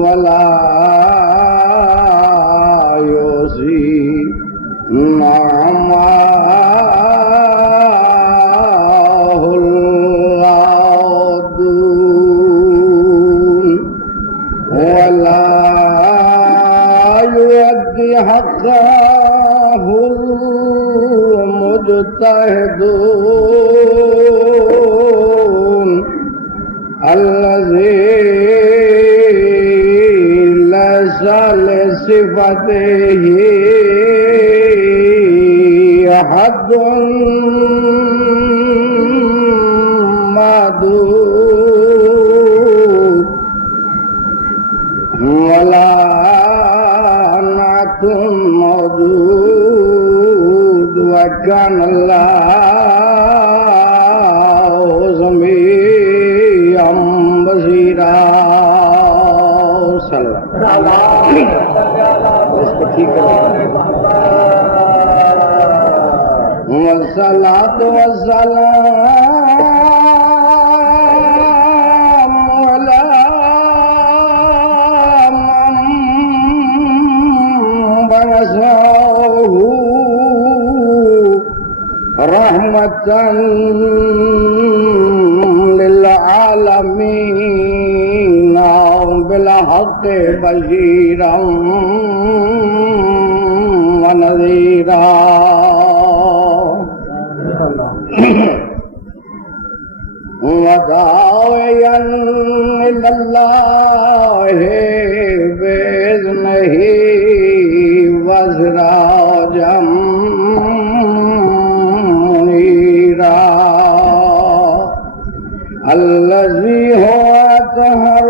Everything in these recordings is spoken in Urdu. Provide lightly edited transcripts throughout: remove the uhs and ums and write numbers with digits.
ولا يوصي نعمه العدون ولا يؤدي حقه المجتهدون الذي ليس لصفته حد محدود ولا نعت موجود وكان الله سميعا بصيرا. صلی اللہ اس کو ٹھیک کریں. والصلاة والسلام على من بعثه رحمة للعالمين بالحق بشيرا ونذيرا. وداعيا إلى الله بإذنه وسراجا منيرا الذي هو أطهر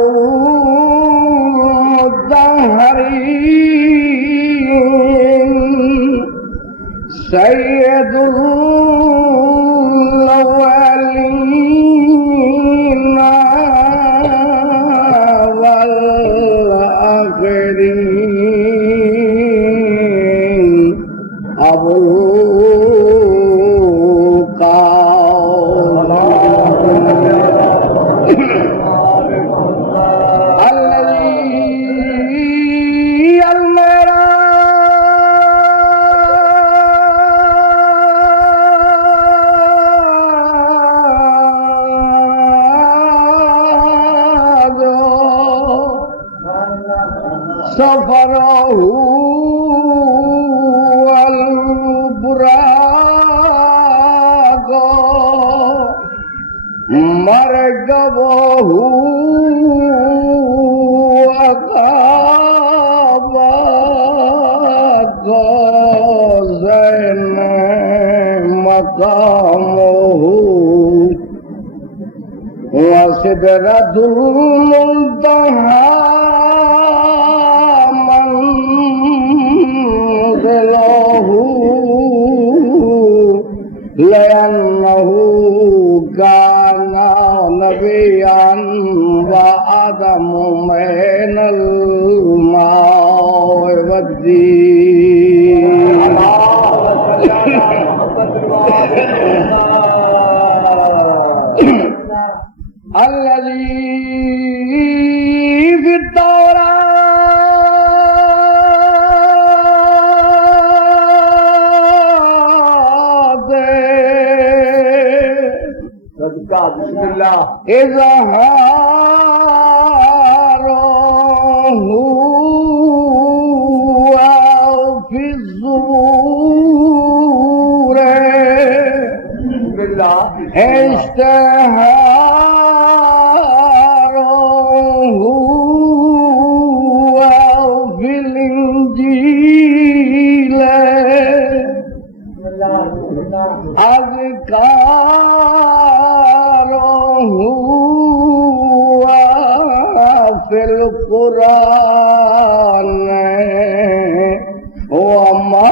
الدهرين سيد الأولين والآخرين أبو سفره البراق مركبه أقاب قوسين مقامه وسدرة المنتهى لأنه كان نبيا وآدم من الماء والدين. الذي في التوراة إظهاره في الزبور اشتهاره في الإنجيل أذكاره في القرآن وما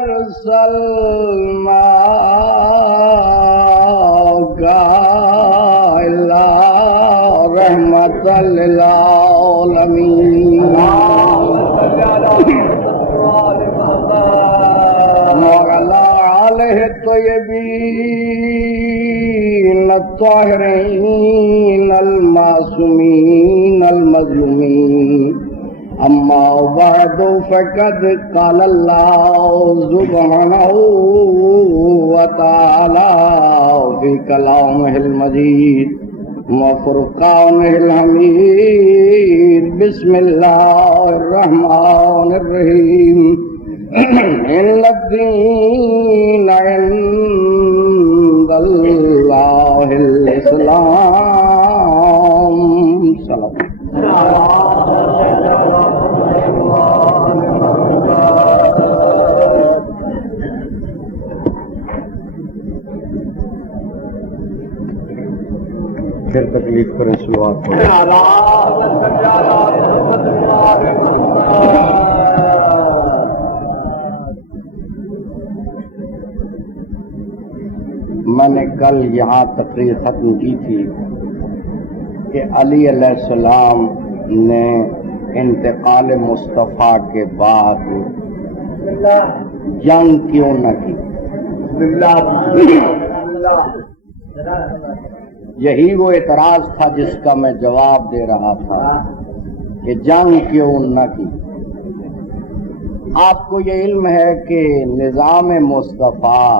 أرسلناك إلا رحمة للعالمين. وعلى آله الطيبين الطاهرين المعصومين المعصومين المظلومين أما بعد فقد قال الله سبحانه وتعالى في كلامه المجيد وفرقانه الحميد بسم الله الرحمن الرحيم إن الدين عند الله الإسلام. سلام. پھر تکلیف کریں شروعات کریں. میں نے کل یہاں تقریر ختم کی تھی کہ علی علیہ السلام نے انتقال مصطفیٰ کے بعد جنگ کیوں نہ کی. یہی وہ اعتراض تھا جس کا میں جواب دے رہا تھا کہ جنگ کیوں نہ کی. آپ کو یہ علم ہے کہ نظام مصطفیٰ،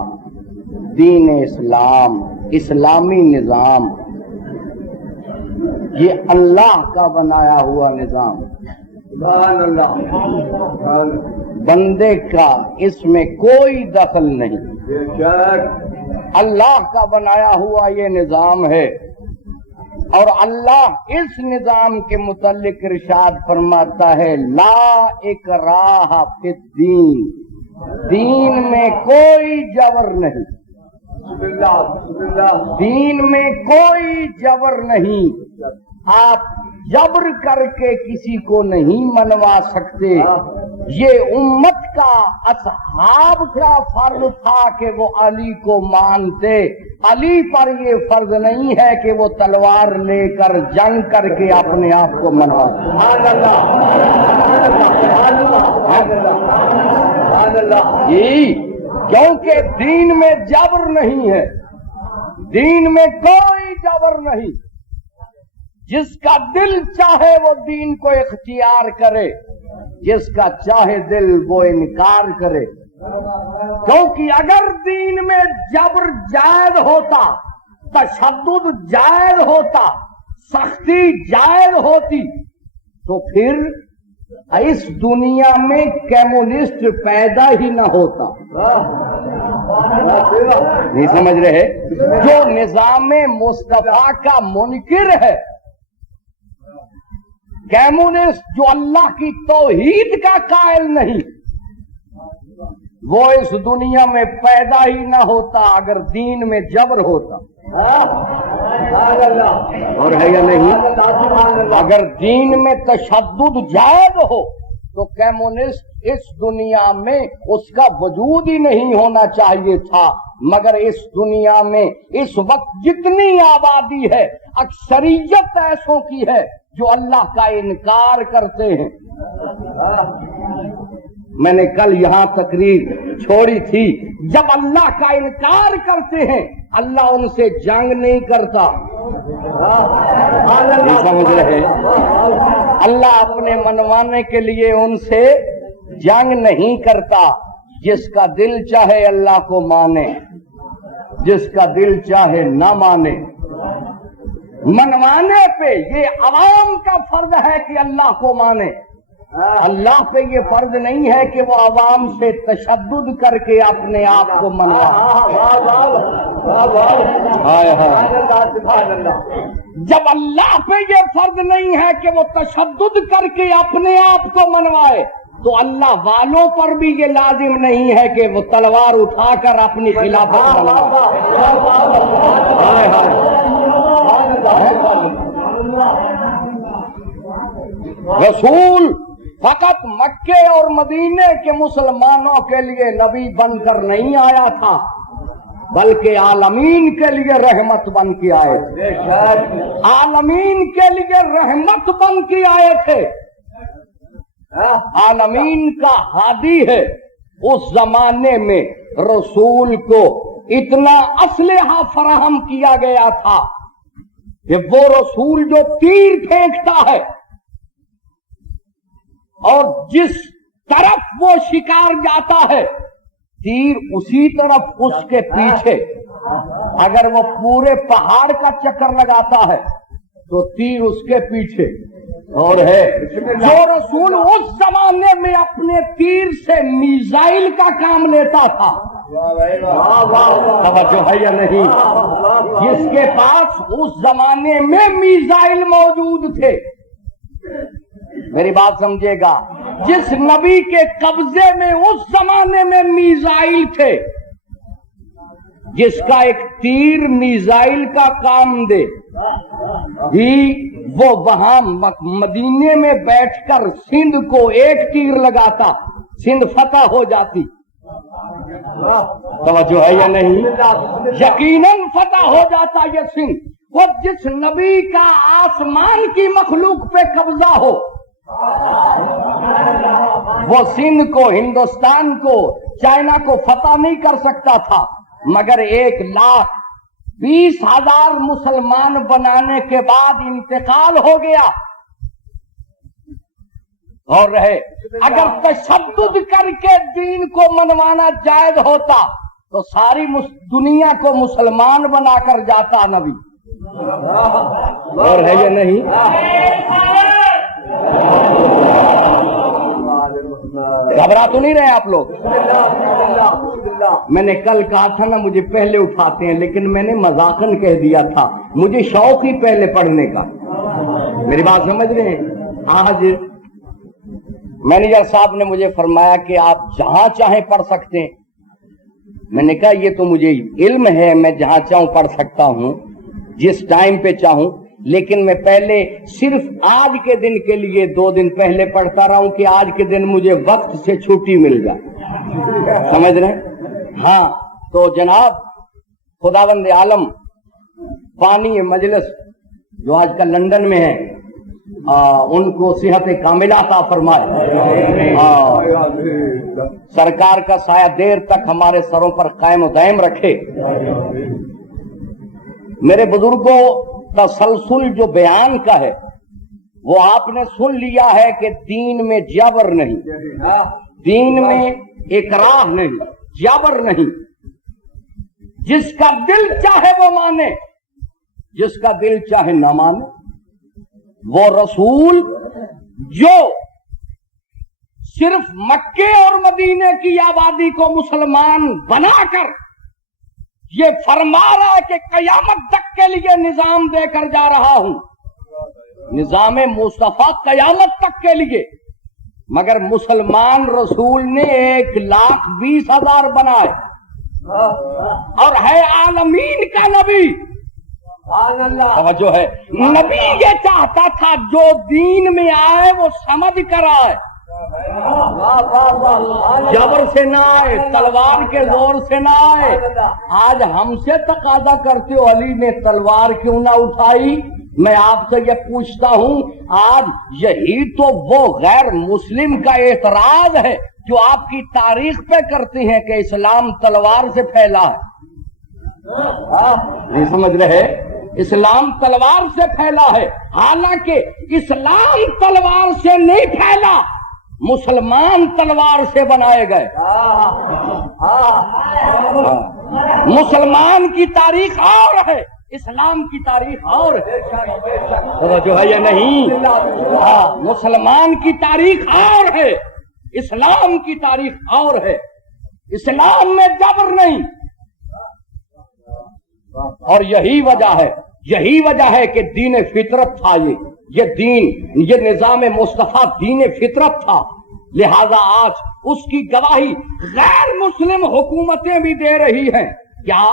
دین اسلام، اسلامی نظام، یہ اللہ کا بنایا ہوا نظام، بندے کا اس میں کوئی دخل نہیں. اللہ کا بنایا ہوا یہ نظام ہے، اور اللہ اس نظام کے متعلق ارشاد فرماتا ہے لا اکراہ فی الدین، دین میں کوئی جبر نہیں، دین میں کوئی جبر نہیں. آپ جبر کر کے کسی کو نہیں منوا سکتے. یہ امت کا، اصحاب کا فرض تھا کہ وہ علی کو مانتے. علی پر یہ فرض نہیں ہے کہ وہ تلوار لے کر جنگ کر کے اپنے آپ کو منوا. کیونکہ دین میں جبر نہیں ہے، دین میں کوئی جبر نہیں. جس کا دل چاہے وہ دین کو اختیار کرے، جس کا چاہے دل وہ انکار کرے. کیونکہ اگر دین میں جبر جائز ہوتا، تشدد جائز ہوتا، سختی جائز ہوتی، تو پھر اس دنیا میں کمیونسٹ پیدا ہی نہ ہوتا. نہیں سمجھ رہے؟ جو نظام مصطفیٰ کا منکر ہے، کمیونسٹ جو اللہ کی توحید کا قائل نہیں، وہ اس دنیا میں پیدا ہی نہ ہوتا اگر دین میں جبر ہوتا. اور ہے یا نہیں؟ اگر دین میں تشدد جائز ہو تو کمیونسٹ اس دنیا میں اس کا وجود ہی نہیں ہونا چاہیے تھا. مگر اس دنیا میں اس وقت جتنی آبادی ہے، اکثریت ایسوں کی ہے جو اللہ کا انکار کرتے ہیں. میں نے کل یہاں تقریر چھوڑی تھی، جب اللہ کا انکار کرتے ہیں اللہ ان سے جنگ نہیں کرتا. نہیں سمجھ رہے؟ اللہ اپنے منوانے کے لیے ان سے جنگ نہیں کرتا. جس کا دل چاہے اللہ کو مانے، جس کا دل چاہے نہ مانے. منوانے پہ یہ عوام کا فرض ہے کہ اللہ کو مانے. اللہ پہ یہ فرض نہیں ہے کہ وہ عوام سے تشدد کر کے اپنے آپ کو منوائے. جب اللہ پہ یہ فرض نہیں ہے کہ وہ تشدد کر کے اپنے آپ کو منوائے، تو اللہ والوں پر بھی یہ لازم نہیں ہے کہ وہ تلوار اٹھا کر اپنی خلافت منوائے. رسول فقط مکے اور مدینے کے مسلمانوں کے لیے نبی بن کر نہیں آیا تھا، بلکہ عالمین کے لیے رحمت بن کے آئے تھے. عالمین کے لیے رحمت بن کے آئے تھے. عالمین کا ہادی ہے. اس زمانے میں رسول کو اتنا اسلحہ فراہم کیا گیا تھا، کہ وہ رسول جو تیر پھینکتا ہے اور جس طرف وہ شکار جاتا ہے تیر اسی طرف اس کے پیچھے، اگر وہ پورے پہاڑ کا چکر لگاتا ہے تو تیر اس کے پیچھے اور ہے۔ جو رسول اس زمانے میں اپنے تیر سے میزائل کا کام لیتا تھا، توجہ ہے یا نہیں، جس کے پاس اس زمانے میں میزائل موجود تھے، میری بات سمجھے گا، جس نبی کے قبضے میں اس زمانے میں میزائل تھے، جس کا ایک تیر میزائل کا کام دے، بھی وہ وہاں مدینے میں بیٹھ کر سندھ کو ایک تیر لگاتا، سندھ فتح ہو جاتی۔ توجہ ہے یا نہیں، یقیناً فتح ہو جاتا یہ سندھ۔ وہ جس نبی کا آسمان کی مخلوق پہ قبضہ ہو، وہ سندھ کو، ہندوستان کو، چائنا کو فتح نہیں کر سکتا تھا، مگر 1,20,000 مسلمان بنانے کے بعد انتقال ہو گیا۔ اور رہے، اگر تشدد کر کے دین کو منوانا جائز ہوتا تو ساری دنیا کو مسلمان بنا کر جاتا نبی، اور ہے یا نہیں؟ گھبرا تو نہیں رہے آپ لوگ؟ میں نے کل کہا تھا نا مجھے پہلے اٹھاتے ہیں، لیکن میں نے مذاقن کہہ دیا تھا، مجھے شوق ہی پہلے پڑھنے کا۔ میری بات سمجھ رہے ہیں؟ آج مینیجر صاحب نے مجھے فرمایا کہ آپ جہاں چاہیں پڑھ سکتے ہیں۔ میں نے کہا یہ تو مجھے علم ہے، میں جہاں چاہوں پڑھ سکتا ہوں، جس ٹائم پہ چاہوں، لیکن میں پہلے صرف آج کے دن کے لیے 2 دن پہلے پڑھتا رہا ہوں کہ آج کے دن مجھے وقت سے چھٹی مل جائے، سمجھ رہے ہیں؟ ہاں، تو جناب خداوند عالم بانی مجلس جو آج کل لندن میں ہے، ان کو صحت کاملہ عطا فرمائے، سرکار کا سایہ دیر تک ہمارے سروں پر قائم و دائم رکھے۔ میرے بزرگوں، تسلسل جو بیان کا ہے وہ آپ نے سن لیا ہے کہ دین میں جبر نہیں، دین میں اکراہ نہیں، جبر نہیں، جس کا دل چاہے وہ مانے، جس کا دل چاہے نہ مانے۔ وہ رسول جو صرف مکے اور مدینے کی آبادی کو مسلمان بنا کر یہ فرما رہا ہے کہ قیامت تک کے لیے نظام دے کر جا رہا ہوں، نظام مصطفیٰ قیامت تک کے لیے، مگر مسلمان رسول نے 1,20,000 بنائے اور ہے عالمین کا نبی۔ توجہ ہے، نبی یہ چاہتا تھا جو دین میں آئے وہ سمجھ کر آئے، جبر سے نہ آئے، تلوار کے زور سے نہ آئے۔ آج ہم سے تقاضا کرتے ہو علی نے تلوار کیوں نہ اٹھائی؟ میں آپ سے یہ پوچھتا ہوں، آج یہی تو وہ غیر مسلم کا اعتراض ہے جو آپ کی تاریخ پہ کرتے ہیں کہ اسلام تلوار سے پھیلا ہے۔ نہیں سمجھ رہے؟ اسلام تلوار سے پھیلا ہے، حالانکہ اسلام تلوار سے نہیں پھیلا، مسلمان تلوار سے بنائے گئے۔ مسلمان کی تاریخ اور ہے، اسلام کی تاریخ اور ہے، جو ہے یا نہیں؟ مسلمان کی تاریخ اور ہے، اسلام کی تاریخ اور ہے۔ اسلام میں جبر نہیں، اور یہی وجہ ہے کہ دین فطرت تھا، یہ دین، یہ نظام مصطفیٰ دین فطرت تھا، لہذا آج اس کی گواہی غیر مسلم حکومتیں بھی دے رہی ہیں۔ کیا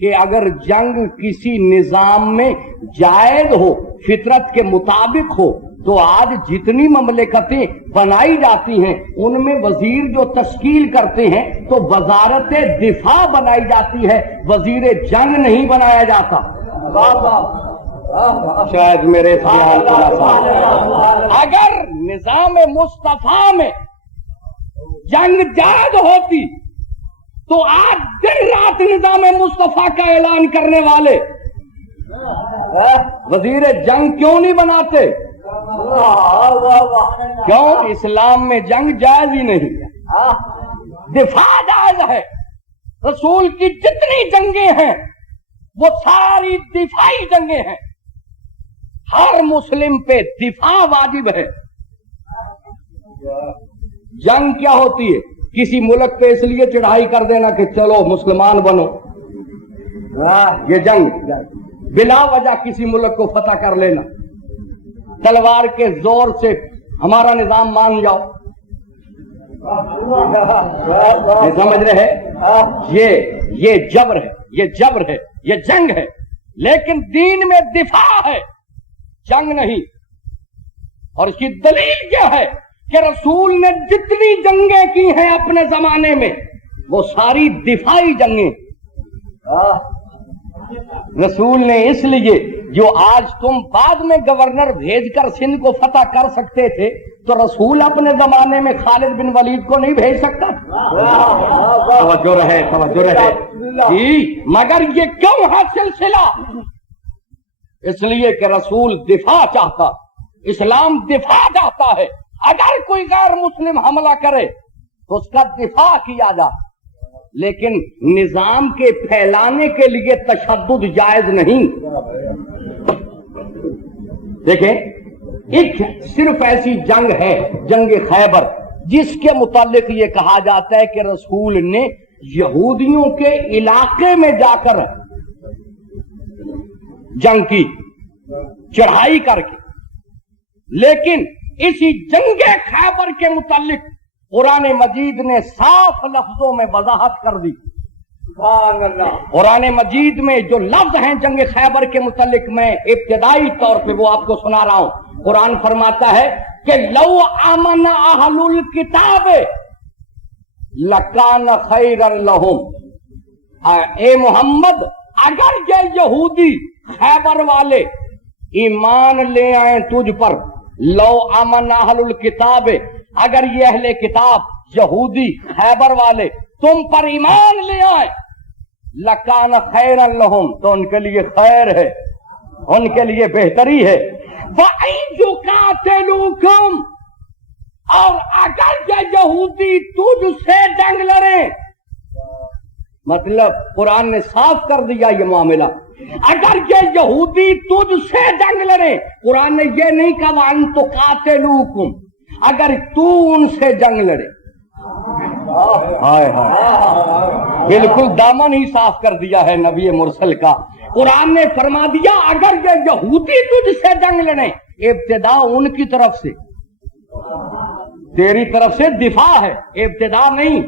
کہ اگر جنگ کسی نظام میں جائز ہو، فطرت کے مطابق ہو، تو آج جتنی مملکتیں بنائی جاتی ہیں ان میں وزیر جو تشکیل کرتے ہیں تو وزارت دفاع بنائی جاتی ہے، وزیر جنگ نہیں بنایا جاتا۔ شاید میرے خیال اگر نظام مصطفیٰ میں جنگ جائز ہوتی تو آج دن رات نظام مصطفیٰ کا اعلان کرنے والے وزیر جنگ کیوں نہیں بناتے؟ کیوں؟ اسلام میں جنگ جائز ہی نہیں، دفاع جائز ہے۔ رسول کی جتنی جنگیں ہیں وہ ساری دفاعی جنگیں ہیں، ہر مسلم پہ دفاع واجب ہے۔ جنگ کیا ہوتی ہے؟ کسی ملک پہ اس لیے چڑھائی کر دینا کہ چلو مسلمان بنو، یہ جنگ۔ بلا وجہ کسی ملک کو فتح کر لینا، تلوار کے زور سے ہمارا نظام مان جاؤ، سمجھ رہے؟ یہ جبر ہے، یہ جبر ہے، یہ جنگ ہے۔ لیکن دین میں دفاع ہے، جنگ نہیں۔ اور اس کی دلیل کیا ہے کہ رسول نے جتنی جنگیں کی ہیں اپنے زمانے میں وہ ساری دفاعی جنگیں۔ رسول نے اس لیے، جو آج تم بعد میں گورنر بھیج کر سندھ کو فتح کر سکتے تھے تو رسول اپنے زمانے میں خالد بن ولید کو نہیں بھیج سکتا؟ توجہ رہے، توجہ رہے جی۔ مگر یہ کیوں ہے سلسلہ؟ اس لیے کہ رسول دفاع چاہتا، اسلام دفاع چاہتا ہے۔ اگر کوئی غیر مسلم حملہ کرے تو اس کا دفاع کیا جائے، لیکن نظام کے پھیلانے کے لیے تشدد جائز نہیں۔ دیکھیں، ایک صرف ایسی جنگ ہے جنگ خیبر، جس کے متعلق یہ کہا جاتا ہے کہ رسول نے یہودیوں کے علاقے میں جا کر جنگ کی، چڑھائی کر کے۔ لیکن اسی جنگ خیبر کے متعلق قرآن مجید نے صاف لفظوں میں وضاحت کر دی۔ قرآن مجید میں جو لفظ ہیں جنگ خیبر کے متعلق، میں ابتدائی طور پہ وہ آپ کو سنا رہا ہوں۔ قرآن فرماتا ہے کہ لو آمن اہل الکتاب لکان خیرا لہم، اے محمد اگر یہ یہودی خیبر والے ایمان لے آئیں تجھ پر، لو آمن اہل الکتاب، اگر یہ اہل کتاب یہودی خیبر والے تم پر ایمان لے آئیں، لکان خیرا لہم، تو ان کے لیے خیر ہے، ان کے لیے بہتری ہے۔ وَإِن يُقَاتِلُوكُمْ، اور اگر یہ یہودی تجھ سے جنگ لڑیں، مطلب قرآن نے صاف کر دیا یہ معاملہ، اگر یہ یہودی تجھ سے جنگ لڑیں، قرآن نے یہ نہیں کہا وَأَن تُقَاتِلُوكُمْ، اگر تو ان سے جنگ لڑے۔ ہائے ہائے، بالکل دامن ہی صاف کر دیا ہے نبی مرسل کا۔ قرآن نے فرما دیا اگر یہ یہودی تجھ سے جنگ لڑیں، ابتدا ان کی طرف سے، تیری طرف سے دفاع ہے، ابتدا نہیں۔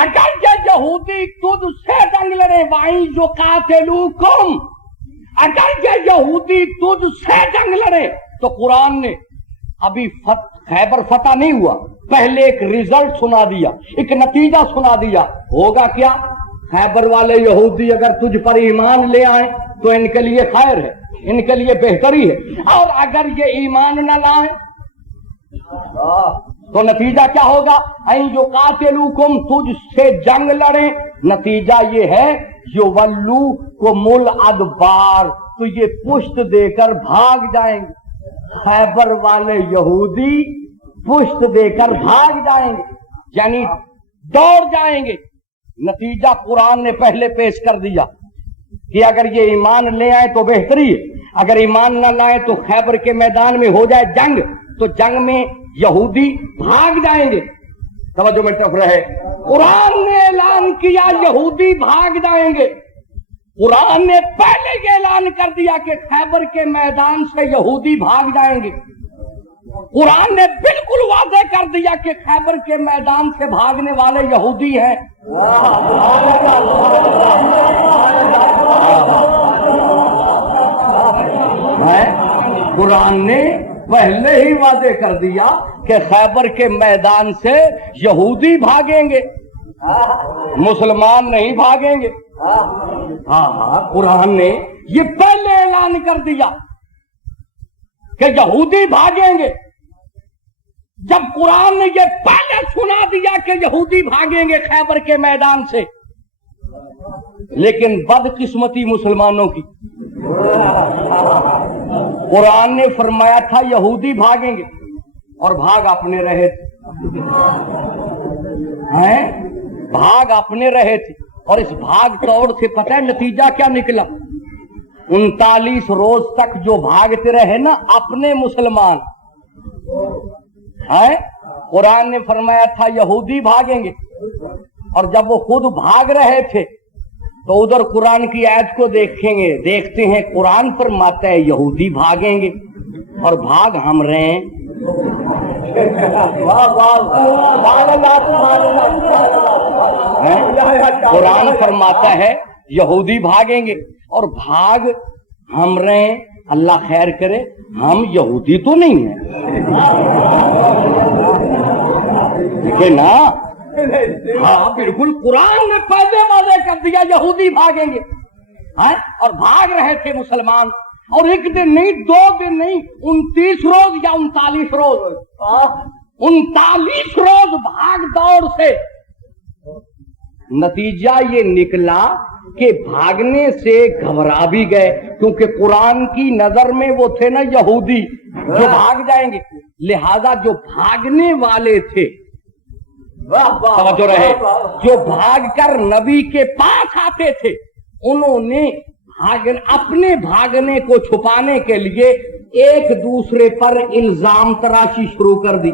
اگر یہ یہودی تجھ سے جنگ لڑے، وَإِن يُقَاتِلُوكُمْ، اگر یہ یہودی تجھ سے جنگ لڑے، تو قرآن نے ابھی خیبر فتح نہیں ہوا، پہلے ایک ریزلٹ سنا دیا، ایک نتیجہ سنا دیا۔ ہوگا کیا؟ خیبر والے یہودی اگر تجھ پر ایمان لے آئیں تو ان کے لیے خیر ہے، ان کے لیے بہتری ہے، اور اگر یہ ایمان نہ لائیں تو نتیجہ کیا ہوگا؟ این یقاتلوکم، تجھ سے جنگ لڑیں، نتیجہ یہ ہے یولوکم الادبار، تو یہ پشت دے کر بھاگ جائیں گے۔ خیبر والے یہودی پشت دے کر بھاگ جائیں گے، یعنی دوڑ جائیں گے۔ نتیجہ قرآن نے پہلے پیش کر دیا کہ اگر یہ ایمان لے آئے تو بہتری ہے، اگر ایمان نہ لائیں تو خیبر کے میدان میں ہو جائے جنگ، تو جنگ میں یہودی بھاگ جائیں گے۔ توجہ میں طرف رہے، قرآن نے اعلان کیا یہودی بھاگ جائیں گے۔ قرآن نے پہلے یہ اعلان کر دیا کہ خیبر کے میدان سے یہودی بھاگ جائیں گے۔ قرآن نے بالکل واضح کر دیا کہ خیبر کے میدان سے بھاگنے والے یہودی ہیں۔ قرآن نے پہلے ہی واضح کر دیا کہ خیبر کے میدان سے یہودی بھاگیں گے، مسلمان نہیں بھاگیں گے۔ قرآن نے یہ پہلے اعلان کر دیا کہ یہودی بھاگیں گے۔ جب قرآن نے یہ پہلے سنا دیا کہ یہودی بھاگیں گے خیبر کے میدان سے، لیکن بدقسمتی مسلمانوں کی، قرآن نے فرمایا تھا یہودی بھاگیں گے اور بھاگ اپنے رہے تھے، بھاگ اپنے رہے تھے، اور اس بھاگ توڑ سے پتہ ہے نتیجہ کیا نکلا؟ 39 روز تک جو بھاگتے رہے نا اپنے مسلمان، قرآن نے فرمایا تھا یہودی بھاگیں گے، اور جب وہ خود بھاگ رہے تھے تو ادھر قرآن کی آیت کو دیکھتے ہیں قرآن فرماتا ہے یہودی بھاگیں گے اور بھاگ ہم رہے ہیں۔ قرآن فرماتا ہے یہودی بھاگیں گے اور بھاگ ہم رہے ہیں۔ اللہ خیر کرے، ہم یہودی تو نہیں ہیں، دیکھیں نا، ہاں بالکل قرآن نے پہلے واضح کر دیا یہودی بھاگیں گے، اور بھاگ رہے تھے مسلمان، اور ایک دن نہیں، 2 دن نہیں، 29 روز یا 39 روز، 39 روز بھاگ دوڑ سے نتیجہ یہ نکلا کہ بھاگنے سے گھبرا بھی گئے، کیونکہ قرآن کی نظر میں وہ تھے نا یہودی جو بھاگ جائیں گے، لہذا جو بھاگنے والے تھے، توجہ رہے، جو بھاگ کر نبی کے پاس آتے تھے، انہوں نے اپنے بھاگنے کو چھپانے کے لیے ایک دوسرے پر الزام تراشی شروع کر دی۔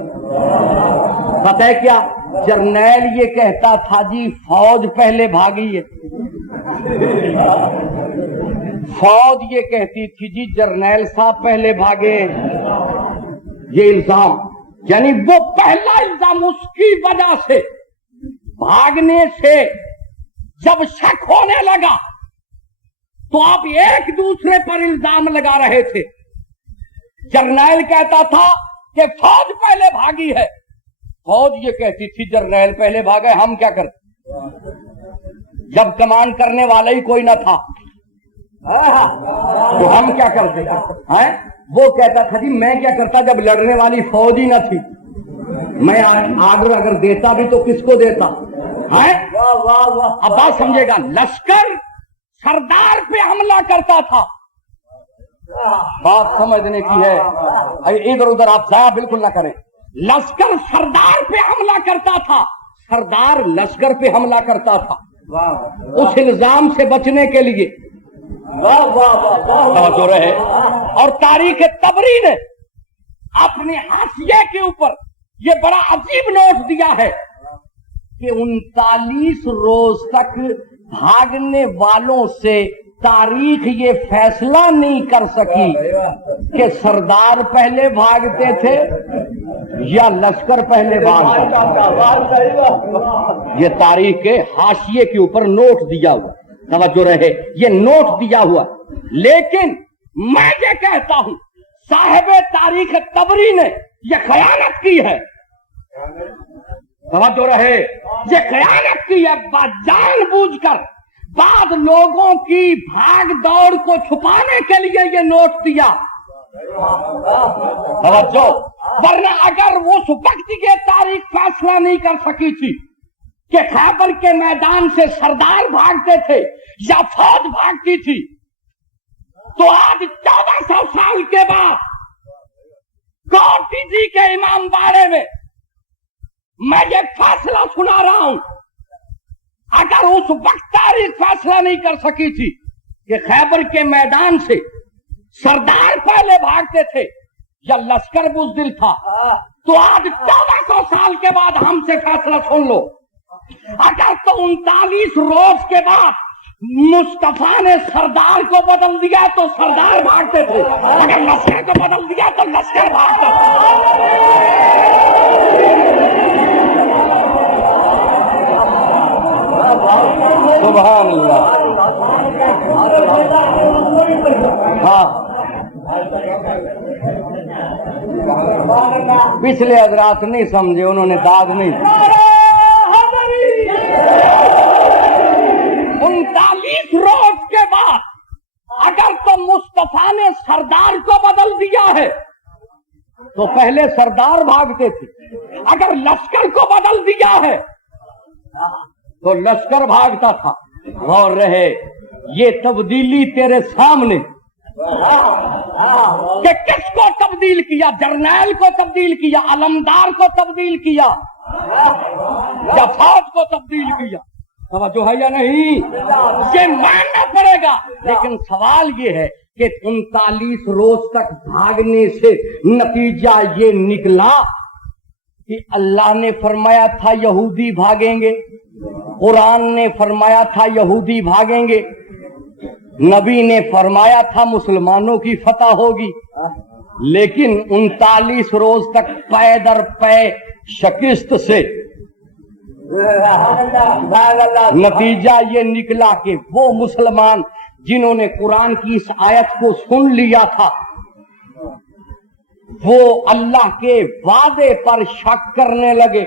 پتہ ہے کیا؟ جرنیل یہ کہتا تھا جی فوج پہلے بھاگی ہے، فوج یہ کہتی تھی جی جرنیل صاحب پہلے بھاگے، یہ الزام، یعنی وہ پہلا الزام، اس کی وجہ سے بھاگنے سے جب شک ہونے لگا تو آپ ایک دوسرے پر الزام لگا رہے تھے۔ جرنیل کہتا تھا کہ فوج پہلے بھاگی ہے، فوج یہ کہتی تھی جرنیل پہلے بھاگے، ہم کیا کرتے؟ جب کمانڈ کرنے والا ہی کوئی نہ تھا تو ہم کیا کرتے ہیں؟ وہ کہتا تھا جی میں کیا کرتا جب لڑنے والی فوج ہی نہ تھی، میں آرڈر اگر دیتا بھی تو کس کو دیتا؟ اب بات سمجھے گا، لشکر سردار پہ حملہ کرتا تھا، بات سمجھنے کی ہے، ادھر ادھر آپ ضائع بالکل نہ کریں، لشکر سردار پہ حملہ کرتا تھا، سردار لشکر پہ حملہ کرتا تھا، اس الزام سے بچنے کے لیے توجہ رہے۔ اور تاریخ طبری نے اپنے حاشیے کے اوپر یہ بڑا عجیب نوٹ دیا ہے کہ 39 روز تک بھاگنے والوں سے تاریخ یہ فیصلہ نہیں کر سکی کہ سردار پہلے بھاگتے تھے یا لشکر پہلے بھاگتا، یہ تاریخ کے حاشیے کے اوپر نوٹ دیا ہوا، توجہ رہے، یہ نوٹ دیا ہوا۔ لیکن میں یہ کہتا ہوں صاحب تاریخ طبری نے یہ خیانت کی ہے، توجہ رہے، یہ خیانت کی ہے، جان بوجھ کر بعض لوگوں کی بھاگ دوڑ کو چھپانے کے لیے یہ نوٹ دیا، توجہ، ورنہ اگر اس وقت یہ تاریخ فیصلہ نہیں کر سکی تھی کہ خیبر کے میدان سے سردار بھاگتے تھے یا فوج بھاگتی تھی، تو آج 1400 سال کے بعد کوٹی جی کے امام باڑے میں میں یہ فیصلہ سنا رہا ہوں، اگر اس وقت تاریخ فیصلہ نہیں کر سکی تھی کہ خیبر کے میدان سے سردار پہلے بھاگتے تھے یا لشکر بزدل تھا، تو آج 1400 سال کے بعد ہم سے فیصلہ سن لو۔ اگر تو 39 روز کے بعد مصطفیٰ نے سردار کو بدل دیا تو سردار بھاگتے تھے، اگر لشکر کو بدل دیا تو لشکر بھاگتا تھا۔ سبحان اللہ، ہاں پچھلے حضرات نہیں سمجھے، انہوں نے داد نہیں، 39 روز کے بعد اگر تو مصطفیٰ نے سردار کو بدل دیا ہے تو پہلے سردار بھاگتے تھے، اگر لشکر کو بدل دیا ہے تو لشکر بھاگتا تھا۔ غور رہے یہ تبدیلی تیرے سامنے کہ کس کو تبدیل کیا؟ جرنیل کو تبدیل کیا، علمدار کو تبدیل کیا، یا فوج کو تبدیل کیا؟ توجہ ہے یا نہیں؟ یہ ماننا پڑے گا۔ لیکن سوال یہ ہے کہ 39 روز تک بھاگنے سے نتیجہ یہ نکلا کہ اللہ نے فرمایا تھا یہودی بھاگیں گے، قرآن نے فرمایا تھا یہودی بھاگیں گے، نبی نے فرمایا تھا مسلمانوں کی فتح ہوگی، لیکن 39 روز تک پے در پے شکست سے نتیجہ یہ نکلا کہ وہ مسلمان جنہوں نے قرآن کی اس آیت کو سن لیا تھا وہ اللہ کے وعدے پر شک کرنے لگے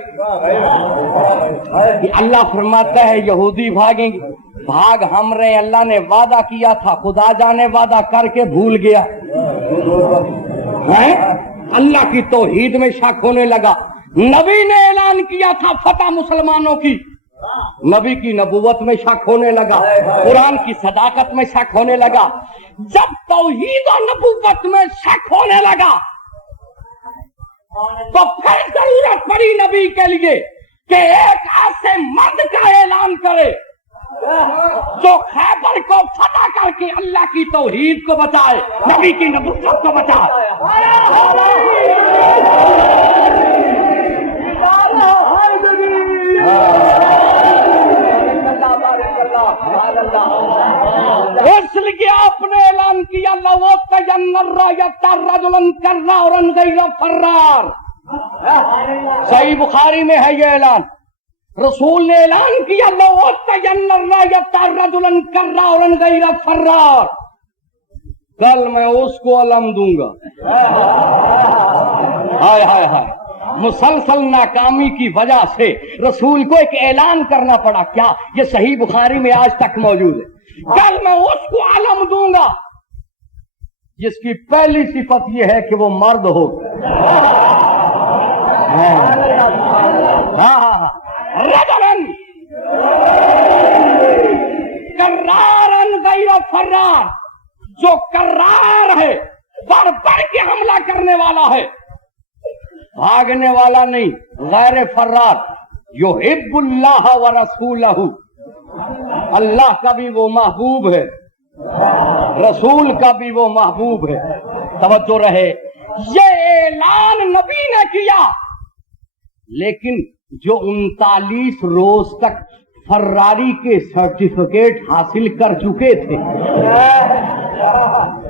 کہ اللہ فرماتا ہے یہودی بھاگیں گے، بھاگ ہم رہے، اللہ نے وعدہ کیا تھا، خدا جانے وعدہ کر کے بھول گیا ہے؟ اللہ کی توحید میں شک ہونے لگا۔ نبی نے اعلان کیا تھا فتح مسلمانوں کی، نبی کی نبوت میں شک ہونے لگا، قرآن کی صداقت میں شک ہونے لگا۔ جب توحید و نبوت میں شک ہونے لگا تو پھر ضرورت پڑی نبی کے لیے کہ ایک ایسے مرد کا اعلان کرے جو خیبر کو فتح کر کے اللہ کی توحید کو بچائے، نبی کی نبوت کو بچائے۔ اس لیے آپ نے اعلان کیا صحیح بخاری میں ہے یہ اعلان، رسول نے اعلان کیا فرار، کل میں اس کو علم دوں گا۔ ہائے ہائے ہائے، مسلسل ناکامی کی وجہ سے رسول کو ایک اعلان کرنا پڑا، کیا؟ یہ صحیح بخاری میں آج تک موجود ہے، کل میں اس کو علم دوں گا جس کی پہلی صفت یہ ہے کہ وہ مرد ہو۔ رجلن کرارن غیر فرار، جو کرار ہے، بڑھ بڑھ کے حملہ کرنے والا ہے، بھاگنے والا نہیں، غیر فرار۔ یحب اللہ ورسولہ، اللہ کا بھی وہ محبوب ہے، رسول کا بھی وہ محبوب ہے۔ توجہ رہے، یہ اعلان نبی نے کیا، لیکن جو 39 روز تک فراری کے سرٹیفکیٹ حاصل کر چکے تھے،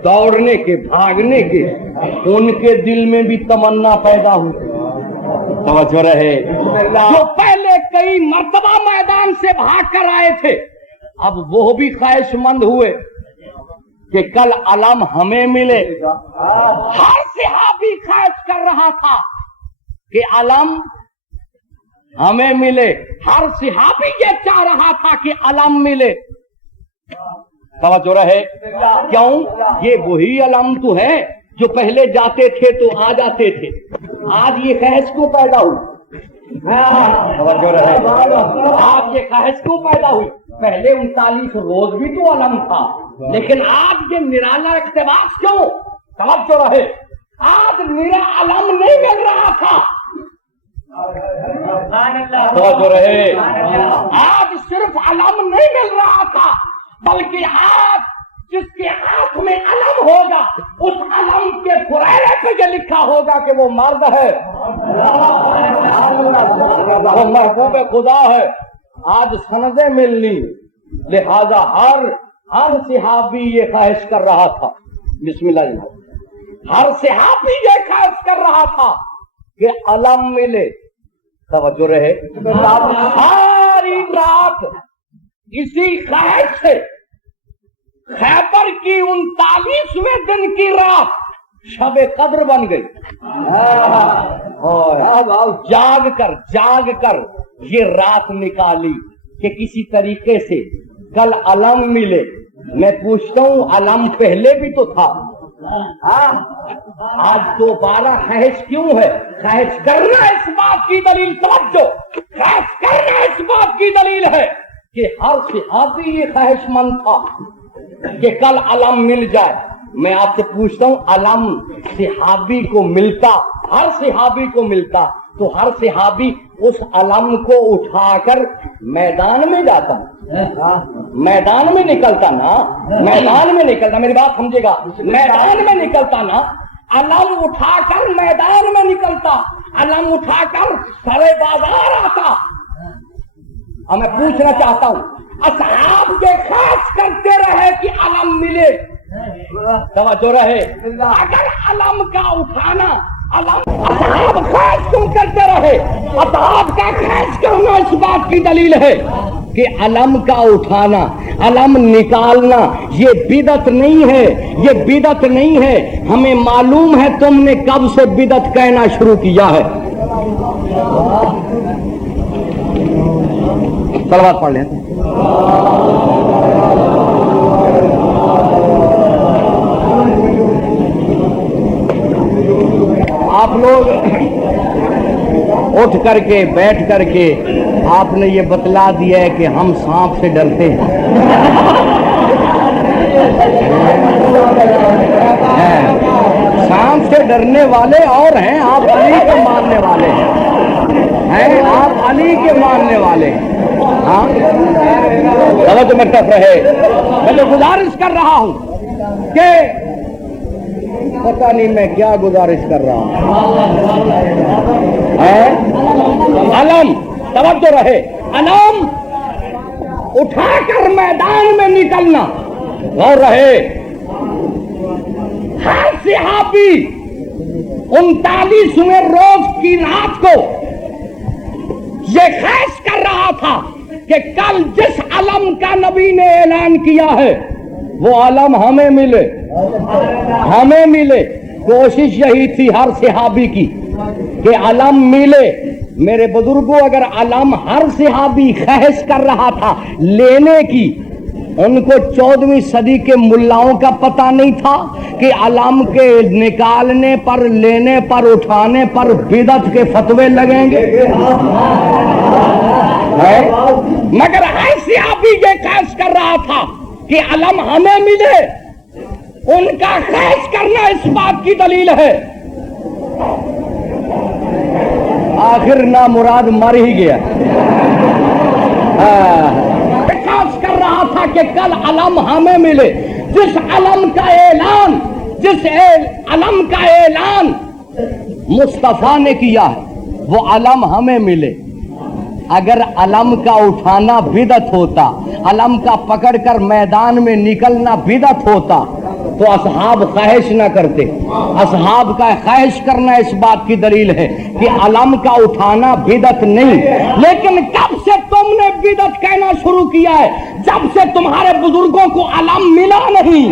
دوڑنے کے، بھاگنے کے، ان کے دل میں بھی تمنا پیدا ہوئی۔ توجہ رہے، جو پہلے کئی مرتبہ میدان سے بھاگ کر آئے تھے اب وہ بھی خواہش مند ہوئے کہ کل علم ہمیں ملے۔ ہر صحابی خواہش کر رہا تھا کہ علم ہمیں ملے، ہر صحابی یہ چاہ رہا تھا کہ علم ملے۔ توجہ رہے، کیوں؟ یہ وہی علم تو ہے جو پہلے جاتے تھے تو آ جاتے تھے، آج یہ خواہش کیوں پیدا ہوئی؟ توجہ رہے، آج یہ خواہش کیوں پیدا ہوئی؟ پہلے 39 روز بھی تو علم تھا، لیکن آج یہ نرالا اقتباس کیوں؟ توجہ رہے، آج میرا علم نہیں مل رہا تھا، توجہ رہے، آج صرف علم نہیں مل رہا تھا، بلکہ آج جس کے ہاتھ میں علم ہوگا اس علم کے پھریرے پہ یہ لکھا ہوگا کہ وہ مرد ہے، وہ محبوب خدا ہے۔ آج سندیں ملنی، لہذا ہر صحابی یہ خواہش کر رہا تھا، بسم اللہ جناب، ہر صحابی یہ خواہش کر رہا تھا کہ علم ملے۔ توجہ رہے، ساری رات اسی خواہش سے خیبر کی 39ویں دن کی رات شب قدر بن گئی۔ جاگ کر یہ رات نکالی کہ کسی طریقے سے کل علم ملے۔ میں پوچھتا ہوں، علم پہلے بھی تو تھا، آج دوبارہ خواہش کیوں ہے؟ خواہش کرنا اس بات کی دلیل، توجہ، خواہش کرنا اس بات کی دلیل ہے کہ ہر صحابی یہ خواہش مند تھا کہ کل علم مل جائے. میں آپ سے پوچھتا ہوں، علم صحابی کو ملتا، ہر صحابی کو ملتا، تو ہر صحابی اس علم کو اٹھا کر میدان میں جاتا، میدان میں نکلتا نا، میدان میں نکلتا، میری بات سمجھے گا، میدان میں نکلتا نا، علم اٹھا کر میدان میں نکلتا، علم اٹھا کر سرے بازار آتا. اب میں پوچھنا چاہتا ہوں، اصحاب یہ خاص کرتے رہے کہ علم ملے، توجہ رہے، اگر علم کا اٹھانا، علم اصحاب خاص کیوں کرتے رہے؟ اصحاب کا خاص کرنا اس بات کی دلیل ہے کہ علم کا اٹھانا، علم نکالنا یہ بدعت نہیں ہے، یہ بدعت نہیں ہے. ہمیں معلوم ہے تم نے کب سے بدعت کہنا شروع کیا ہے. صلوات پڑھ لیں. آپ لوگ اٹھ کر کے بیٹھ کر کے آپ نے یہ بتلا دیا ہے کہ ہم سانپ سے ڈرتے ہیں. سانپ سے ڈرنے والے اور ہیں، آپ علی کے ماننے والے ہیں، آپ علی کے ماننے والے ہیں. ہاں توجہ میں ٹف رہے. میں تو گزارش کر رہا ہوں کہ پتہ نہیں میں کیا گزارش کر رہا ہوں. علم، توجہ رہے، علم اٹھا کر میدان میں نکلنا. غور رہے، ہر صحابی 39ویں روز کی رات کو یہ خواہش کر رہا تھا کہ کل جس علم کا نبی نے اعلان کیا ہے وہ علم ہمیں ملے، ہمیں ملے. کوشش یہی تھی ہر صحابی کی کہ علم ملے. میرے بزرگوں، اگر علم ہر صحابی خواہش کر رہا تھا لینے کی، ان کو 14ویں صدی کے ملاؤں کا پتہ نہیں تھا کہ علم کے نکالنے پر، لینے پر، اٹھانے پر بدعت کے فتوے لگیں گے. مگر ہر صحابی یہ خواہش کر رہا تھا کہ علم ہمیں ملے. ان کا خواہش کرنا اس بات کی دلیل ہے. آخر نامراد مر ہی گیا. خواہش کر رہا تھا کہ کل علم ہمیں ملے. جس علم کا اعلان، جس علم کا اعلان مصطفیٰ نے کیا ہے وہ علم ہمیں ملے. اگر علم کا اٹھانا بدعت ہوتا، علم کا پکڑ کر میدان میں نکلنا بدعت ہوتا تو اصحاب خواہش نہ کرتے. اصحاب کا خواہش کرنا اس بات کی دلیل ہے کہ علم کا اٹھانا بدعت نہیں. لیکن کب سے تم نے بدعت کہنا شروع کیا ہے؟ جب سے تمہارے بزرگوں کو علم ملا نہیں.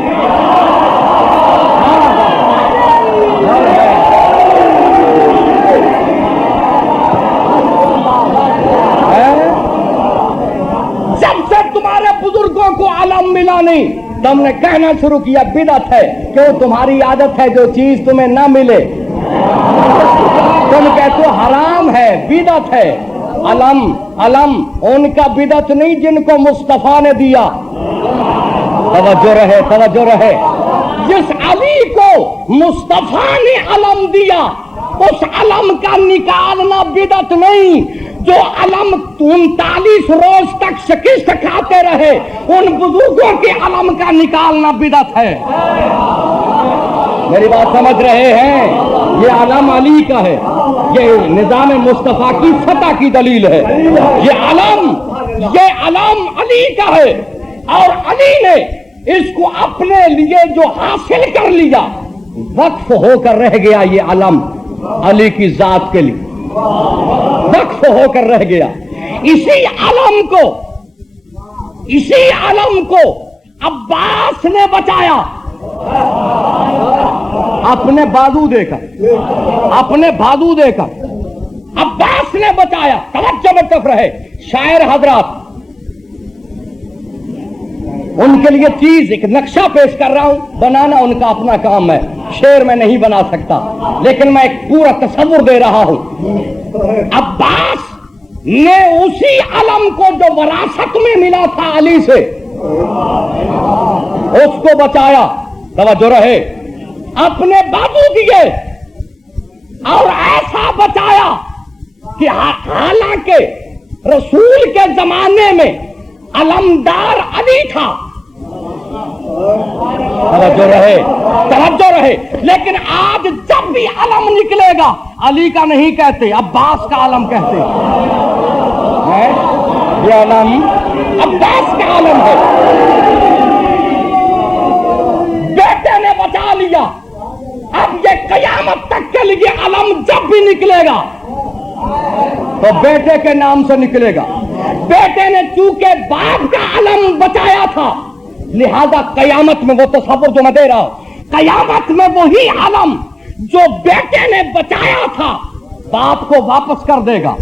جب سے تمہارے بزرگوں کو علم ملا نہیں، تم نے کہنا شروع کیا بدعت ہے. کیوں؟ تمہاری عادت ہے جو چیز تمہیں نہ ملے تم کہتے ہو حرام ہے، بدعت ہے. علم ان کا بدعت نہیں جن کو مصطفیٰ نے دیا. توجہ رہے، توجہ رہے. جس علی کو مصطفیٰ نے علم دیا اس علم کا نکالنا بدعت نہیں. جو علم 39 روز تک شکست کھاتے رہے ان بزرگوں کے علم کا نکالنا بدعت ہے. میری بات سمجھ رہے ہیں؟ یہ علم علی کا ہے، یہ نظام مصطفیٰ کی فتح کی دلیل ہے. یہ علم علی کا ہے اور علی نے اس کو اپنے لیے جو حاصل کر لیا وقف ہو کر رہ گیا. یہ علم علی کی ذات کے لیے وقف ہو کر رہ گیا. اسی علم کو عباس نے بچایا اپنے بازو دے کر عباس نے بچایا. توجہ میں طرف رہے. شاعر حضرات ان کے لیے چیز ایک نقشہ پیش کر رہا ہوں، بنانا ان کا اپنا کام ہے، شعر میں نہیں بنا سکتا، لیکن میں ایک پورا تصور دے رہا ہوں. عباس نے اسی علم کو جو وراثت میں ملا تھا علی سے اس کو بچایا، توجہ رہے، اپنے بازو دیے اور ایسا بچایا کہ حالانکہ رسول کے زمانے میں علمدار علی تھا، توجہ رہے، لیکن آج جب بھی علم نکلے گا علی کا نہیں کہتے، عباس کا علم کہتے ہیں، یہ علم عباس کا علم ہے۔ بیٹے نے بچا لیا، اب یہ قیامت تک کے لیے علم جب بھی نکلے گا تو بیٹے کے نام سے نکلے گا۔ بیٹے نے چونکہ باپ کا علم بچایا تھا، لہذا قیامت میں وہ تصور جو میں دے رہا ہوں، قیامت میں وہی علم جو بیٹے نے بچایا تھا باپ کو واپس کر دے گا۔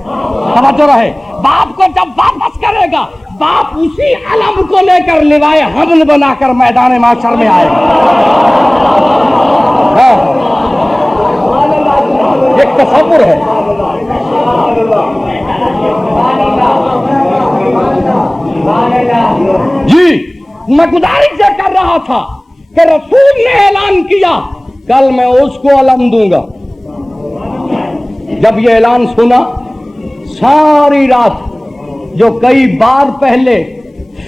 توجہ رہے، باپ کو جب واپس کرے گا، باپ اسی علم کو لے کر لوائے حمل بنا کر میدان محشر میں آئے گا۔ ایک تصور ہے۔ جی میں گزارش یہ کر رہا تھا کہ رسول نے اعلان کیا کل میں اس کو علم دوں گا۔ جب یہ اعلان سنا، ساری رات جو کئی بار پہلے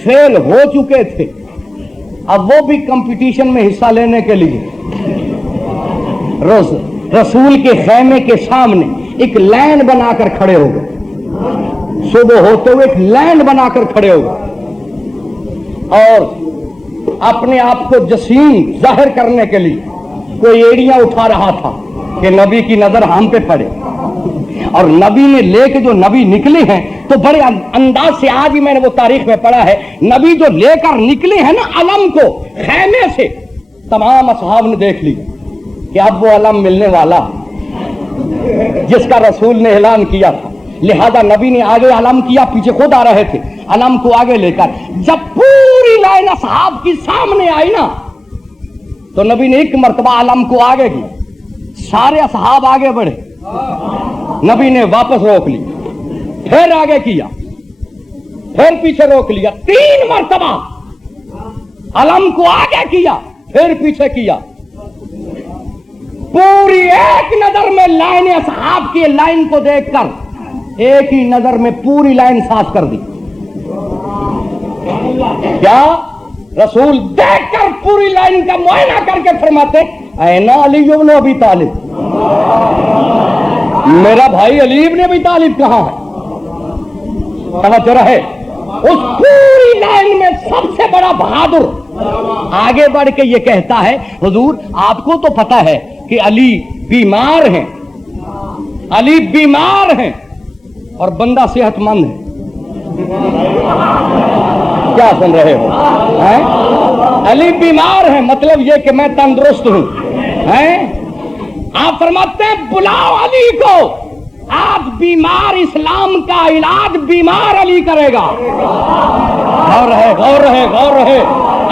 فیل ہو چکے تھے، اب وہ بھی کمپٹیشن میں حصہ لینے کے لیے رسول کے خیمے کے سامنے ایک لائن بنا کر کھڑے ہو گئے۔ صبح ہوتے ہوئے ایک لائن بنا کر کھڑے ہو گئے اور اپنے آپ کو جسیم ظاہر کرنے کے لیے کوئی ایڑیاں اٹھا رہا تھا کہ نبی کی نظر ہم پہ پڑے، اور نبی نے لے کے جو نبی نکلے ہیں تو بڑے انداز سے، آج ہی میں نے وہ تاریخ میں پڑھا ہے، نبی جو لے کر نکلے ہیں نا علم کو خیمے سے، تمام اصحاب نے دیکھ لی کہ اب وہ علم ملنے والا جس کا رسول نے اعلان کیا تھا۔ لہذا نبی نے آگے علم کیا، پیچھے خود آ رہے تھے، علم کو آگے لے کر جب پوری لائن اصحاب کی سامنے آئی نا تو نبی نے ایک مرتبہ علم کو آگے کی، سارے اصحاب آگے بڑھے، نبی نے واپس روک لی، پھر آگے کیا، پھر پیچھے روک لیا، 3 مرتبہ علم کو آگے کیا، پھر پیچھے کیا، پوری ایک نظر میں لائن اصحاب کی لائن کو دیکھ کر ایک ہی نظر میں پوری لائن صاف کر دی۔ کیا رسول دیکھ کر پوری لائن کا معائنہ کر کے فرماتے، اینا علی بن ابی طالب، میرا بھائی علی بن ابی طالب کہاں ہے؟ توجہ رہے، اس پوری لائن میں سب سے بڑا بہادر آگے بڑھ کے یہ کہتا ہے، حضور آپ کو تو پتا ہے کہ علی بیمار ہیں، علی بیمار ہیں اور بندہ صحت مند ہے۔ کیا سن رہے ہو؟ علی بیمار ہیں، مطلب یہ کہ میں تندرست ہوں۔ آپ فرماتے ہیں بلاؤ علی کو، آج بیمار اسلام کا علاج بیمار علی کرے گا۔ غور رہے، غور رہے، غور رہے،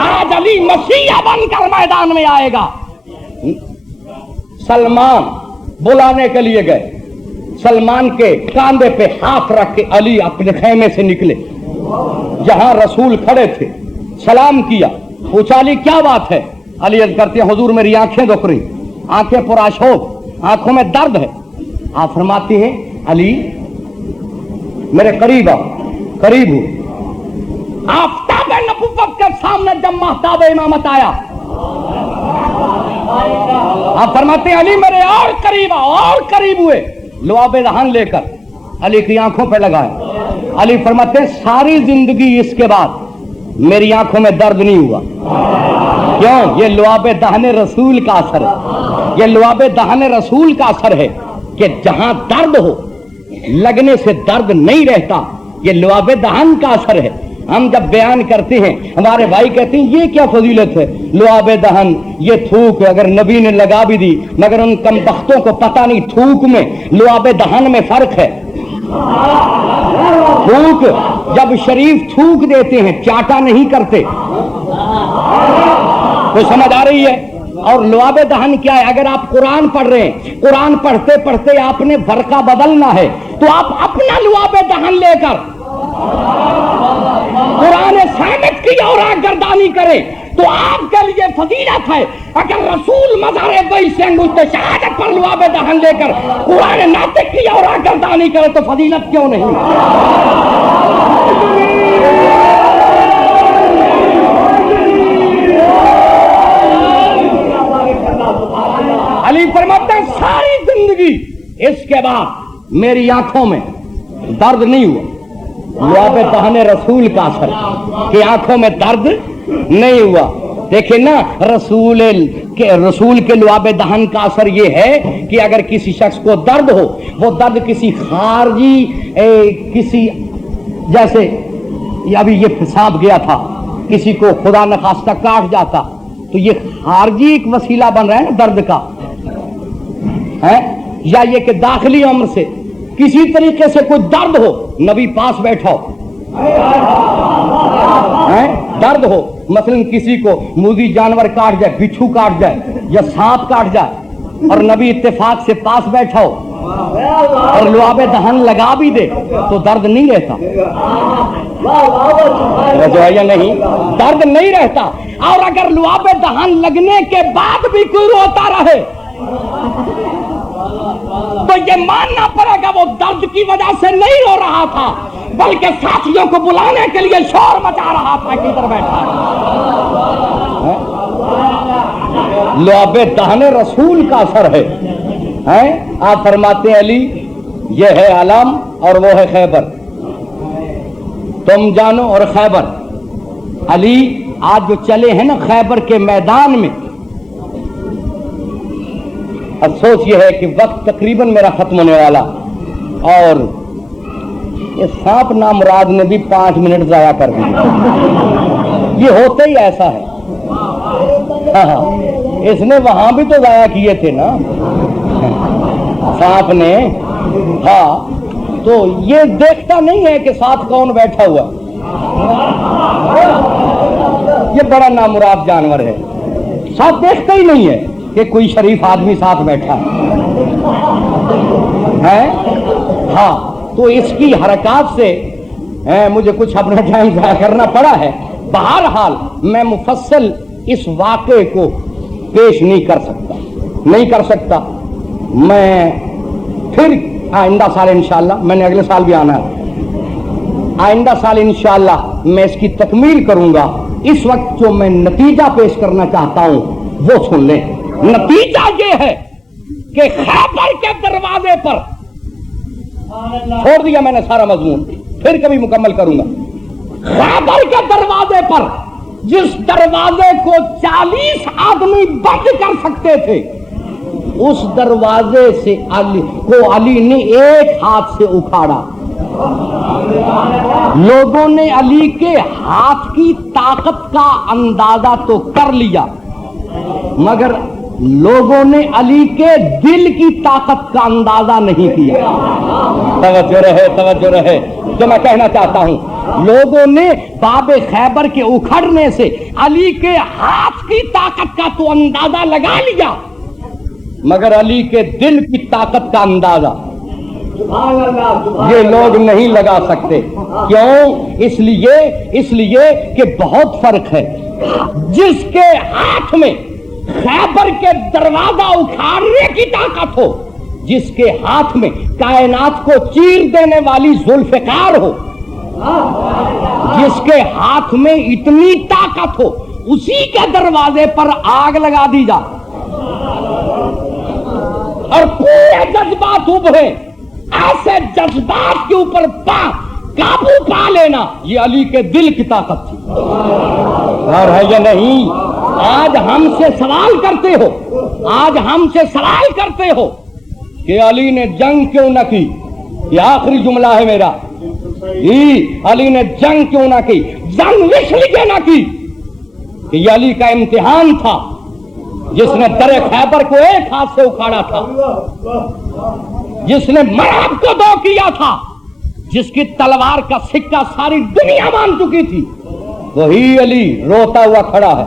آج علی مسیح بن کر میدان میں آئے گا۔ سلمان بلانے کے لیے گئے، سلمان کے کاندھے پہ ہاتھ رکھ کے علی اپنے خیمے سے نکلے، جہاں رسول کھڑے تھے، سلام کیا، پوچھا علی کیا بات ہے؟ علی عرض کرتے ہیں حضور میری آنکھیں دکھ رہی، آنکھیں پرآشوب، آنکھوں میں درد ہے۔ آپ فرماتے ہیں علی میرے قریب آؤ، قریب ہو۔ آفتاب نبوت کے سامنے جب مہتاب امامت آیا، آپ فرماتے ہیں علی میرے اور قریب آؤ، اور قریب ہوئے، لعاب دہن لے کر علی کی آنکھوں پہ لگائے۔ علی فرماتے ہیں ساری زندگی اس کے بعد میری آنکھوں میں درد نہیں ہوا۔ کیوں؟ یہ لعاب دہن رسول کا اثر ہے، یہ لعاب دہن رسول کا اثر ہے کہ جہاں درد ہو لگنے سے درد نہیں رہتا، یہ لعاب دہن کا اثر ہے۔ ہم جب بیان کرتے ہیں ہمارے بھائی کہتے ہیں یہ کیا فضیلت ہے، لعاب دہن یہ تھوک اگر نبی نے لگا بھی دی، مگر ان کم بختوں کو پتہ نہیں تھوک میں لعاب دہن میں فرق ہے۔ تھوک جب شریف تھوک دیتے ہیں، چاٹا نہیں کرتے، تو سمجھ آ رہی ہے؟ اور لعاب دہن کیا ہے؟ اگر آپ قرآن پڑھ رہے ہیں، قرآن پڑھتے پڑھتے آپ نے فرقہ بدلنا ہے تو آپ اپنا لعاب دہن لے کر قرآن ثابت کی اور گردانی کریں تو آپ کے لیے فضیلت ہے۔ اگر رسول مظہر بیس سے انگشت شہادت پر لعاب دہن لے کر قرآن ناطق کی اور گردانی کرے تو فضیلت کیوں نہیں؟ علی فرماتے ہیں ساری زندگی اس کے بعد میری آنکھوں میں درد نہیں ہوا۔ لعاب دہن رسول کا اثر کہ آنکھوں میں درد نہیں ہوا۔ دیکھیں نا، رسول کے لعاب دہن کا اثر یہ ہے کہ اگر کسی شخص کو درد ہو، وہ درد کسی خارجی کسی جیسے ابھی یہ سانپ گیا تھا، کسی کو خدا نخواستہ کاٹ جاتا تو یہ خارجی ایک وسیلہ بن رہا ہے نا درد کا ہے، یا یہ کہ داخلی امر سے کسی طریقے سے کوئی درد ہو، نبی پاس بیٹھا ہو، درد ہو، مثلا کسی کو موذی جانور کاٹ جائے، بچھو کاٹ جائے یا سانپ کاٹ جائے اور نبی اتفاق سے پاس بیٹھا ہو اور لعاب دہن لگا بھی دے تو درد نہیں رہتا، یا نہیں، درد نہیں رہتا۔ اور اگر لعاب دہن لگنے کے بعد بھی کوئی روتا رہے تو یہ ماننا پڑے گا وہ درد کی وجہ سے نہیں رو رہا تھا بلکہ ساتھیوں کو بلانے کے لیے شور مچا رہا تھا کہ ادھر بیٹھا ہے۔ لعاب دہن رسول کا اثر ہے۔ آپ فرماتے ہیں علی یہ ہے علم اور وہ ہے خیبر، تم جانو اور خیبر۔ علی آج جو چلے ہیں نا خیبر کے میدان میں، افسوس یہ ہے کہ وقت تقریباً میرا ختم ہونے والا اور یہ سانپ نامراد نے بھی 5 منٹ ضائع کر دیے۔ یہ ہوتا ہی ایسا ہے۔ ہاں اس نے وہاں بھی تو ضائع کیے تھے نا سانپ نے۔ ہاں تو یہ دیکھتا نہیں ہے کہ ساتھ کون بیٹھا ہوا، یہ بڑا نامراد جانور ہے، ساتھ دیکھتا ہی نہیں ہے کہ کوئی شریف آدمی ساتھ بیٹھا ہے۔ ہاں تو اس کی حرکات سے مجھے کچھ اپنا ٹائم ضائع کرنا پڑا ہے۔ بہرحال میں مفصل اس واقعے کو پیش نہیں کر سکتا۔ میں پھر آئندہ سال انشاءاللہ، میں نے اگلے سال بھی آنا ہے، آئندہ سال انشاءاللہ میں اس کی تکمیل کروں گا۔ اس وقت جو میں نتیجہ پیش کرنا چاہتا ہوں وہ سن لیں۔ نتیجہ یہ ہے کہ خیبر کے دروازے پر، چھوڑ دیا میں نے سارا مضمون، پھر کبھی مکمل کروں گا۔ خیبر کے دروازے پر جس دروازے کو 40 آدمی بند کر سکتے تھے، اس دروازے سے علی نے ایک ہاتھ سے اکھاڑا۔ لوگوں نے علی کے ہاتھ کی طاقت کا اندازہ تو کر لیا مگر لوگوں نے علی کے دل کی طاقت کا اندازہ نہیں کیا۔ توجہ رہے جو میں کہنا چاہتا ہوں، لوگوں نے باب خیبر کے اکھڑنے سے علی کے ہاتھ کی طاقت کا تو اندازہ لگا لیا مگر علی کے دل کی طاقت کا اندازہ یہ لوگ نہیں لگا سکتے۔ کیوں؟ اس لیے کہ بہت فرق ہے۔ جس کے ہاتھ میں خیبر کے دروازہ اکھاڑنے کی طاقت ہو، جس کے ہاتھ میں کائنات کو چیر دینے والی ذوالفقار ہو، جس کے ہاتھ میں اتنی طاقت ہو، اسی کے دروازے پر آگ لگا دی جا اور پورے جذبات ابھرے، ایسے جذبات کے اوپر قابو پا لینا، یہ علی کے دل کی طاقت تھی۔ اور ہے یا نہیں؟ آج ہم سے سوال کرتے ہو کہ علی نے جنگ کیوں نہ کی؟ یہ آخری جملہ ہے میرا، علی نے جنگ کیوں نہ کی؟ جنگ اس لیے نہ کی کہ یہ علی کا امتحان تھا، جس نے در خیبر کو ایک ہاتھ سے اکھاڑا تھا، جس نے مراب کو 2 کیا تھا، جس کی تلوار کا سکہ ساری دنیا مان چکی تھی، وہی علی روتا ہوا کھڑا ہے۔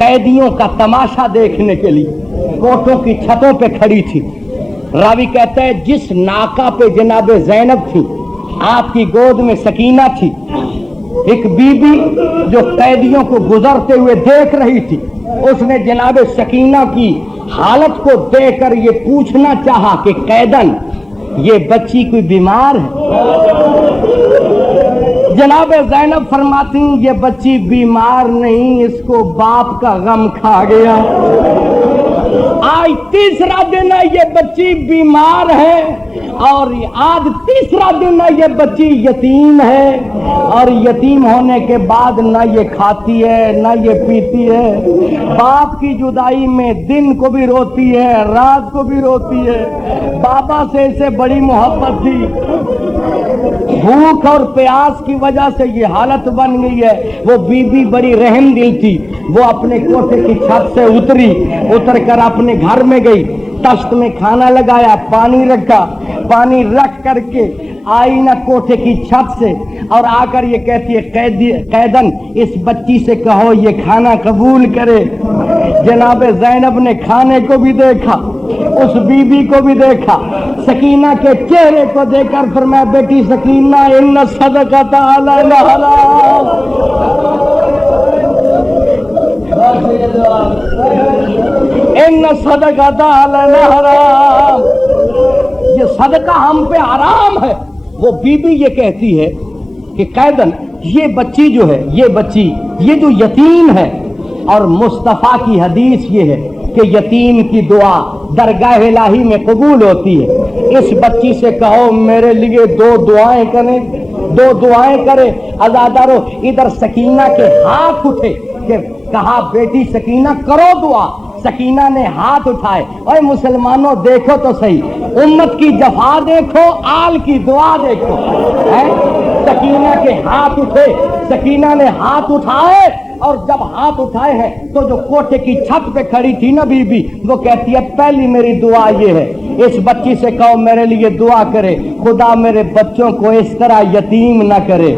قیدیوں کا تماشا دیکھنے کے لیے کوٹوں کی چھتوں پہ کھڑی تھی. راوی کہتا ہے جس ناکا پہ جناب زینب تھی آپ کی گود میں سکینہ تھی. ایک بی بی جو قیدیوں کو گزرتے ہوئے دیکھ رہی تھی, اس نے جناب سکینہ کی حالت کو دیکھ کر یہ پوچھنا چاہا کہ قیدن یہ بچی کوئی بیمار ہے؟ جناب زینب فرماتی ہیں یہ بچی بیمار نہیں, اس کو باپ کا غم کھا گیا. آج تیسرا دن ہے یہ بچی بیمار ہے, اور آج تیسرا دن ہے یہ بچی یتیم ہے, اور یتیم ہونے کے بعد نہ یہ کھاتی ہے نہ یہ پیتی ہے. باپ کی جدائی میں دن کو بھی روتی ہے رات کو بھی روتی ہے. بابا سے اسے بڑی محبت تھی, بھوک اور پیاس کی وجہ سے یہ حالت بن گئی ہے. وہ بی بی بڑی رحم دل تھی, وہ اپنے کوٹھے کی چھت سے اتر کر اپنے گھر میں گئی, تشت میں کھانا لگایا, پانی رکھا, پانی رکھ کر کے آئی نہ کوٹھے کی چھت سے, اور آ کر یہ کہتی ہے قیدن اس بچی سے کہو یہ کھانا قبول کرے. جناب زینب نے کھانے کو بھی دیکھا, اس بی بی کو بھی دیکھا, سکینہ کے چہرے کو دیکھ کر فرمایا بیٹی سکینہ ان صدقۃ علی الحرام, ان صدقۃ علی الحرام, یہ صدقہ ہم پہ حرام ہے. وہ بی بی یہ کہتی ہے کہ قیدن یہ بچی جو ہے یہ جو یتیم ہے, اور مصطفیٰ کی حدیث یہ ہے کہ یتیم کی دعا درگاہ الہی میں قبول ہوتی ہے. اس بچی سے کہو میرے لیے دو دعائیں کرے. عزادارو ادھر سکینہ کے ہاتھ اٹھے کہ کہا بیٹی سکینہ کرو دعا. سکینہ نے ہاتھ اٹھائے. اے مسلمانوں دیکھو تو صحیح, امت کی جفا دیکھو, آل کی دعا دیکھو. سکینہ کے ہاتھ اٹھے, سکینہ نے ہاتھ اٹھائے, اور جب ہاتھ اٹھائے ہیں تو جو کوٹھے کی چھت پہ کھڑی تھی نا بی بی, وہ کہتی ہے پہلی میری دعا یہ ہے اس بچی سے کہو میرے لیے دعا کرے خدا میرے بچوں کو اس طرح یتیم نہ کرے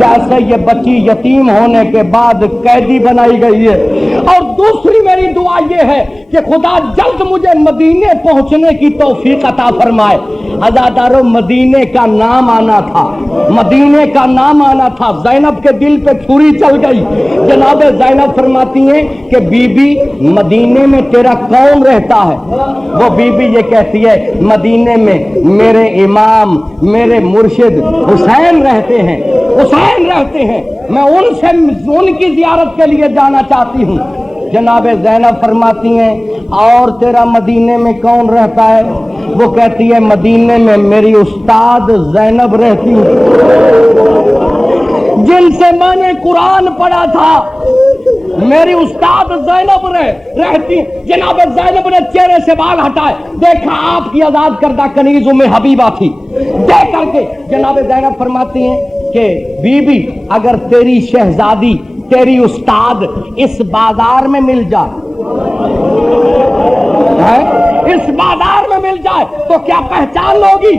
جیسے یہ بچی یتیم ہونے کے بعد قیدی بنائی گئی ہے. اور دوسری میری دعا یہ ہے کہ خدا جلد مجھے مدینے پہنچنے کی توفیق عطا فرمائے. عزادارو مدینے کا نام آنا تھا, مدینے کا نام آنا تھا. زینب کے دل پہ چھری چل گئی. جناب زینب فرماتی ہیں کہ بی بی مدینے میں تیرا کون رہتا ہے؟ وہ بی بی یہ کہتی ہے مدینے میں میرے امام میرے مرشد حسین رہتے ہیں, حسین رہتے ہیں, میں ان کی زیارت کے لیے جانا چاہتی ہوں. جناب زینب فرماتی ہیں اور تیرا مدینے میں کون رہتا ہے؟ وہ کہتی ہے مدینے میں میری استاد زینب رہتی ہے جن سے میں نے قرآن پڑھا تھا, میری استاد زینب رہتی. جناب زینب نے چہرے سے بال ہٹائے, دیکھا آپ کی آزاد کردہ کنیز ام حبیبہ تھی. دیکھ کر کے جناب زینب فرماتی ہیں کہ بی بی اگر تیری شہزادی تیری استاد اس بازار میں مل جائے, اس بازار میں مل جائے تو کیا پہچان لوگی؟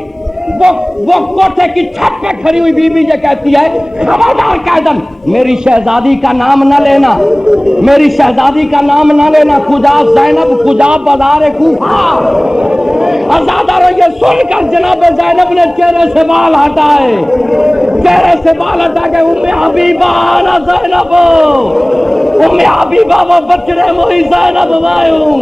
وہ کوٹھے کی چھت پہ کھڑی ہوئی بی بی یہ کہتی ہے خبردار قیدن میری شہزادی کا نام نہ لینا, میری شہزادی کا نام نہ لینا. کجا زینب کجا بازار کوفہ. عزادارو یہ سن کر جناب زینب نے چہرے سے بال ہٹائے, چہرے سے بال ہٹا کے ام حبیبہ آنا زینب, ام حبیبہ وہ بچڑے وہی زینب وایوں